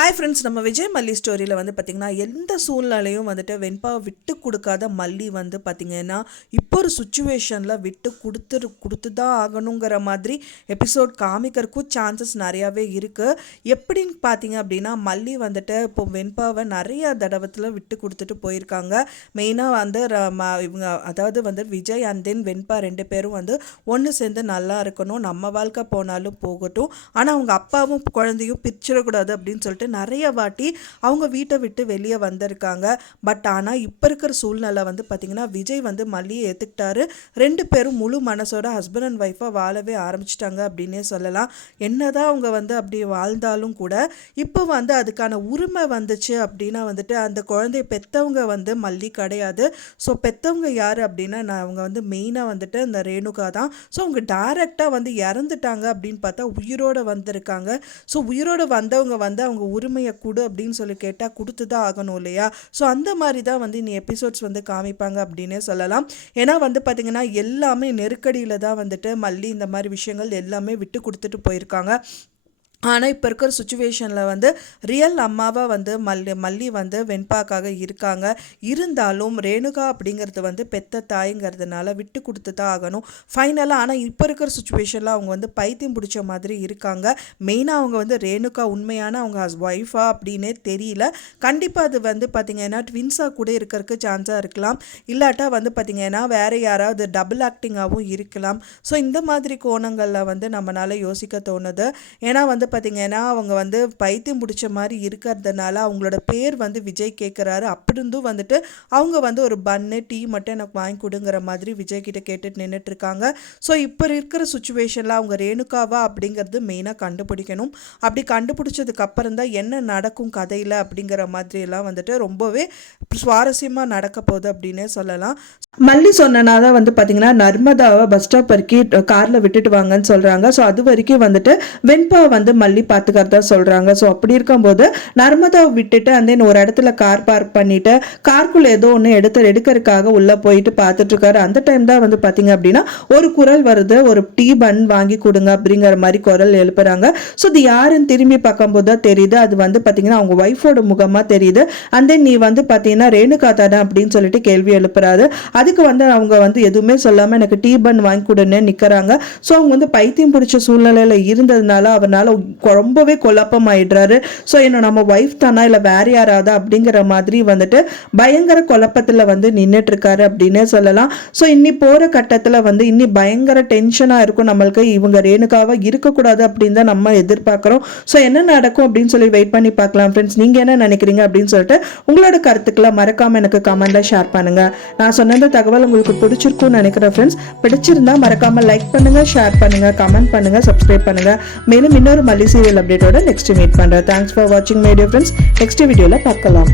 Hi friends நம்ம விஜய் மல்லி ஸ்டோரியில் வந்து பார்த்திங்கன்னா எந்த சூழ்நிலையும் வந்துட்டு வெண்பாவை விட்டு கொடுக்காத மல்லி வந்து பார்த்திங்கன்னா இப்போ ஒரு சுச்சுவேஷனில் விட்டு கொடுத்துரு கொடுத்து தான் ஆகணுங்கிற மாதிரி எபிசோட் காமிக்கிறதுக்கும் சான்சஸ் நிறையாவே இருக்குது எப்படின்னு பார்த்தீங்க அப்படின்னா மல்லி வந்துட்டு இப்போ வெண்பாவை நிறைய தடவத்தில் விட்டு கொடுத்துட்டு போயிருக்காங்க. மெயினாக வந்து ர- இவங்க அதாவது வந்து விஜய் அண்ட் தென் வெண்பா ரெண்டு பேரும் வந்து ஒன்று சேர்ந்து நல்லா இருக்கணும். நம்ம வாழ்க்கை போனாலும் போகட்டும். ஆனால் அவங்க அப்பாவும் குழந்தையும் பிரிச்சிடக்கூடாது அப்படின்னு சொல்லிட்டு நிறைய வாட்டி அவங்க வீட்டை விட்டு வெளியே வந்திருக்காங்க. பட் ஆனால் இப்போ இருக்கிற சூழ்நிலை வந்து பார்த்திங்கன்னா விஜய் வந்து மல்லியை ஏற்றுக்கிட்டாரு ரெண்டு பேரும் முழு மனசோட ஹஸ்பண்ட் அண்ட் ஒய்ஃபாக வாழவே ஆரம்பிச்சிட்டாங்க அப்படின்னே சொல்லலாம். என்னதான் அவங்க வந்து அப்படி வாழ்ந்தாலும் கூட இப்போ வந்து அதுக்கான உரிமை வந்துச்சு அப்படின்னா வந்துட்டு அந்த குழந்தைய பெற்றவங்க வந்து மல்லி கிடையாது. ஸோ பெற்றவங்க யார் அப்படின்னா நான் அவங்க வந்து மெயினாக வந்துட்டு இந்த ரேணுகா தான். ஸோ அவங்க டைரெக்டாக வந்து இறந்துட்டாங்க அப்படின்னு பார்த்தா உயிரோடு வந்திருக்காங்க. ஸோ உயிரோடு வந்தவங்க வந்து அவங்க உரிமையை கொடு அப்படின்னு சொல்லி கேட்டால் கொடுத்து தான் ஆகணும் இல்லையா? ஸோ அந்த மாதிரி தான் வந்து இனி எபிசோட்ஸ் வந்து காமிப்பாங்க அப்படின்னே சொல்லலாம். ஏன்னா வந்து பார்த்திங்கன்னா எல்லாமே நெருக்கடியில் தான் வந்துட்டு மல்லி இந்த மாதிரி விஷயங்கள் எல்லாமே விட்டு கொடுத்துட்டு போயிருக்காங்க. ஆனால் இப்போ இருக்கிற சுச்சுவேஷனில் வந்து ரியல் அம்மாவாக வந்து மல்லி மல்லி வந்து வெண்பாக்காக இருக்காங்க. இருந்தாலும் ரேணுகா அப்படிங்கிறது வந்து பெத்த தாய்ங்கிறதுனால விட்டு கொடுத்து தான் ஆகணும். ஃபைனலாக ஆனால் இப்போ இருக்கிற சுச்சுவேஷனில் அவங்க வந்து பைத்தியம் பிடிச்ச மாதிரி இருக்காங்க. மெயினாக அவங்க வந்து ரேணுகா உண்மையான அவங்க ஹஸ் ஒய்ஃபா அப்படின்னே தெரியல. கண்டிப்பாக அது வந்து பார்த்திங்கன்னா ட்வின்ஸாக கூட இருக்கிறதுக்கு சான்ஸாக இருக்கலாம். இல்லாட்டா வந்து பார்த்திங்கன்னா வேறு யாராவது டபுள் ஆக்டிங்காகவும் இருக்கலாம். ஸோ இந்த மாதிரி கோணங்களில் வந்து நம்மளால் யோசிக்க தோணுது. ஏன்னா வந்து பார்த்திங்கன்னா அவங்க வந்து பைத்தியம் பிடிச்ச மாதிரி இருக்கிறதுனால அவங்களோட பேர் வந்து விஜய் கேட்குறாரு அப்படிருந்தும் வந்துட்டு அவங்க வந்து ஒரு பன்னு டீ மட்டும் எனக்கு வாங்கி கொடுங்கிற மாதிரி விஜய் கிட்ட கேட்டுட்டு நின்றுட்டு இருக்காங்க ஸோ இப்போ இருக்கிற சுச்சுவேஷனில் அவங்க ரேணுகாவா அப்படிங்கிறது மெயினாக கண்டுபிடிக்கணும். அப்படி கண்டுபிடிச்சதுக்கு அப்புறம் தான் என்ன நடக்கும் கதையில் அப்படிங்கிற மாதிரி எல்லாம் வந்துட்டு ரொம்பவே சுவாரஸ்யமாக நடக்க போகுது அப்படின்னே சொல்லலாம். மல்லி சொன்னனால வந்து பார்த்தீங்கன்னா நர்மதாவை பஸ் ஸ்டாப் வரைக்கும் காரில் விட்டுட்டு வாங்கன்னு சொல்கிறாங்க ஸோ அது வரைக்கும் வந்துட்டு வெண்பாவை வந்து மல்லி பார்த்துக்கிறதா சொல்கிறாங்க ஸோ அப்படி இருக்கும்போது நர்மதாவை விட்டுட்டு அந்த ஒரு இடத்துல கார் பார்க் பண்ணிட்டு கார்க்குள்ளே ஏதோ ஒன்று எடுத்து எடுக்கிறதுக்காக உள்ளே போயிட்டு பார்த்துட்டு இருக்காரு. அந்த டைம் தான் வந்து பார்த்தீங்க அப்படின்னா ஒரு குரல் வருது. ஒரு டீ பன் வாங்கி கொடுங்க அப்படிங்கிற மாதிரி குரல் எழுப்புறாங்க. ஸோ இது யாருன்னு திரும்பி பார்க்கும்போது தான் தெரியுது. அது வந்து பார்த்தீங்கன்னா அவங்க ஒய்ஃபோட முகமாக தெரியுது. அண்ட் தென் நீ வந்து பார்த்தீங்கன்னா ரேணுகா தானே அப்படின்னு சொல்லிட்டு கேள்வி எழுப்புறாரு. அதுக்கு வந்து அவங்க வந்து எதுவுமே சொல்லாமல் எனக்கு டீ பன் வாங்கி கொடுன்னு நிற்கிறாங்க ஸோ அவங்க வந்து பைத்தியம் பிடிச்ச சூழ்நிலையில் இருந்ததுனால அவனால் ரொம்பவே குழப்பம் ஆயிடுறாரு. ஸோ என்ன நம்ம ஒய்ஃப் தானா இல்லை வேற யாராவது அப்படிங்கிற மாதிரி வந்துட்டு பயங்கர குழப்பத்தில் வந்து நின்றுட்டு இருக்காரு அப்படின்னே சொல்லலாம். ஸோ இன்னி போகிற கட்டத்தில் வந்து இன்னி பயங்கர டென்ஷனாக இருக்கும் நம்மளுக்கு. இவங்க ரேணுகாவாக இருக்கக்கூடாது அப்படின்னு தான் நம்ம எதிர்பார்க்குறோம். ஸோ என்ன நடக்கும் அப்படின்னு சொல்லி வெயிட் பண்ணி பார்க்கலாம் ஃப்ரெண்ட்ஸ் நீங்கள் என்ன நினைக்கிறீங்க அப்படின்னு சொல்லிட்டு உங்களோட கருத்துக்களை மறக்காமல் எனக்கு கமெண்ட்டில் ஷேர் பண்ணுங்கள் நான் சொன்னது தகவல் உங்களுக்கு பிடிச்சிருக்கும்னு நினைக்கிறேன் ஃப்ரெண்ட்ஸ் பிடிச்சிருந்தா மறக்காம லைக் பண்ணுங்க ஷேர் பண்ணுங்க கமெண்ட் பண்ணுங்க சப்ஸ்கிரைப் பண்ணுங்க. மேலும் இன்னொரு மல்லி சீரியல் அப்டேட்டோட நெக்ஸ்ட் மீட் பண்றேன். தேங்க்ஸ் ஃபார் வாட்சிங் மேடியோ ஃப்ரெண்ட்ஸ் நெக்ஸ்ட் வீடியோல பார்க்கலாம்.